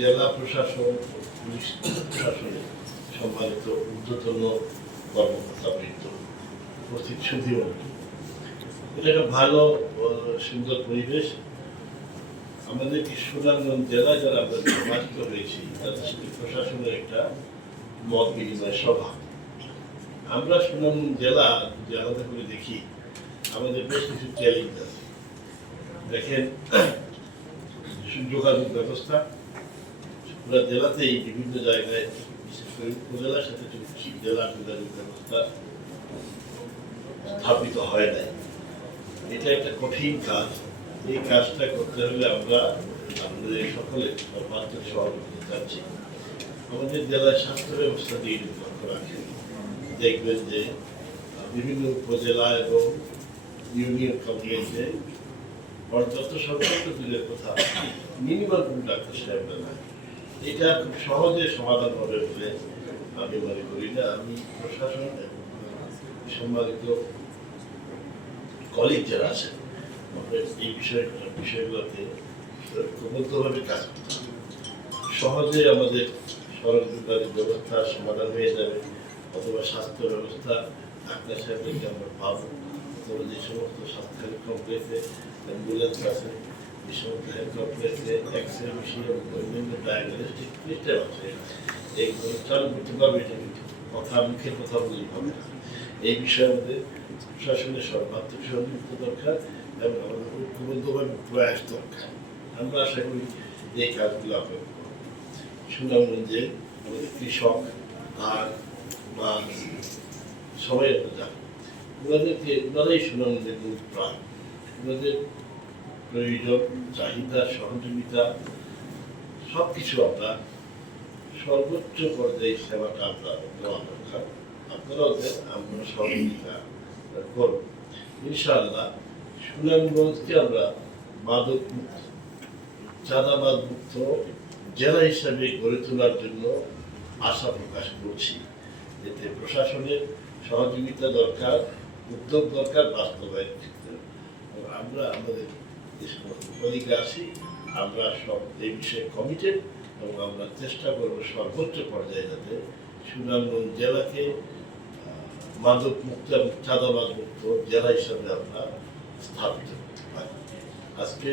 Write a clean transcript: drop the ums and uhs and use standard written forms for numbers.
জেলা প্রশাসন, পুলিশ প্রশাসনের সম্মানিত ঊর্ধ্বতন কর্মকর্তাবৃন্দ, উপস্থিত সুধীর, এটা একটা ভালো সুন্দর পরিবেশ। আমাদের কি সুনামগঞ্জ জেলায় যারা আমরা নির্বাচিত হয়েছি তাদের সাথে প্রশাসনের একটা মত বিনিময় সভা। আমরা সুনামগঞ্জ জেলা যদি আলাদা করে দেখি, আমাদের বেশ কিছু চ্যালেঞ্জ আছে। দেখেন, যোগাযোগ ব্যবস্থা পুরো জেলাতেই বিভিন্ন জায়গায়, বিশেষ করে উপজেলার সাথে জেলার যোগাযোগ ব্যবস্থা স্থাপিত হয় নাই। এটা একটা কঠিন কাজ। এই কাজটা করতে হলে আমরা আমাদের সকলে সর্বাত্মক সহযোগিতা চাচ্ছি। আমাদের জেলায় স্বাস্থ্য ব্যবস্থা দিয়ে লক্ষ্য রাখেন, দেখবেন যে বিভিন্ন উপজেলা এবং ইউনিয়ন কমিটিতে পর্যাপ্ত সর্বোচ্চ দূরের কথা মিনিমাম কোনো ডাক্তার সাহেবরা নাই। এটা খুব সহজে সমাধান হবে বলে আমি মনে করি না। আমি প্রশাসন এবং সম্মানিত কলিগ যারা আছেন এই বিষয়গুলোতে ঐক্যবদ্ধভাবে কাজ করতে হবে। সহজে আমাদের সড়ক যোগাযোগ ব্যবস্থা সমাধান হয়ে যাবে, অথবা স্বাস্থ্য ব্যবস্থা ডাক্তার সাহেবদেরকে আমরা পাবো, অথবা যে সমস্ত স্বাস্থ্য হেলথ কমপ্লেক্সে অ্যাম্বুলেন্স আছে, যে সমস্ত হেলথ কমপ্লেক্সে এক্স রে মেশিন এবং অন্যান্য ডায়াগনস্টিক সিস্টেম আছে, এইগুলো চালু করতে পারবে। এটা কিন্তু কথা মুখের কথা বলেই হবে না। এই বিষয়ে আমাদের প্রশাসনের সর্বাত্মক সহযোগিতা দরকার এবং আমাদের ঐক্যবদ্ধভাবে প্রয়াস দরকার। আমরা আশা করি এই কাজগুলো আমরা সুনামগঞ্জে আমাদের কৃষক আর বা সবাই আমরা জানি, ওনারাই সুনামগঞ্জের মূল প্রাণ। ওনাদের প্রয়োজন, চাহিদা, সহযোগিতা সব কিছু আমরা সর্বোচ্চ পর্যায়ে সেবাটা আমরা দেওয়া দরকার। আপনারাও দেন, আমরা সহযোগিতা করব ইনশাআল্লাহ। সুনামগঞ্জকে আমরা মাদক মুক্ত, চাঁদাবাদ মুক্ত জেলা হিসাবে গড়ে তোলার জন্য আশা প্রকাশ করছি। এতে প্রশাসনের সহযোগিতা দরকার, উদ্যোগ দরকার, বাস্তবায়ন ক্ষেত্রে আমরা আমাদের যে সমস্ত কলিগরা আছি আমরা সব এই বিষয়ে কমিটেড এবং আমরা চেষ্টা করব সর্বোচ্চ পর্যায়ে যাতে সুনামগঞ্জ জেলাকে মাদক মুক্ত এবং চাঁদাবাদ মুক্ত জেলা হিসাবে আমরা স্থাপিত করতে পারি। আজকে